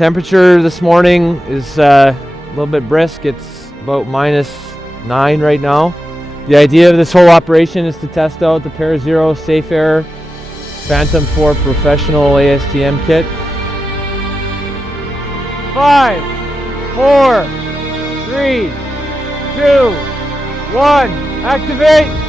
temperature this morning is a little bit brisk. It's about -9 right now. The idea of this whole operation is to test out the ParaZero SafeAir Phantom 4 Professional ASTM Kit. 5, 4, 3, 2, 1, activate!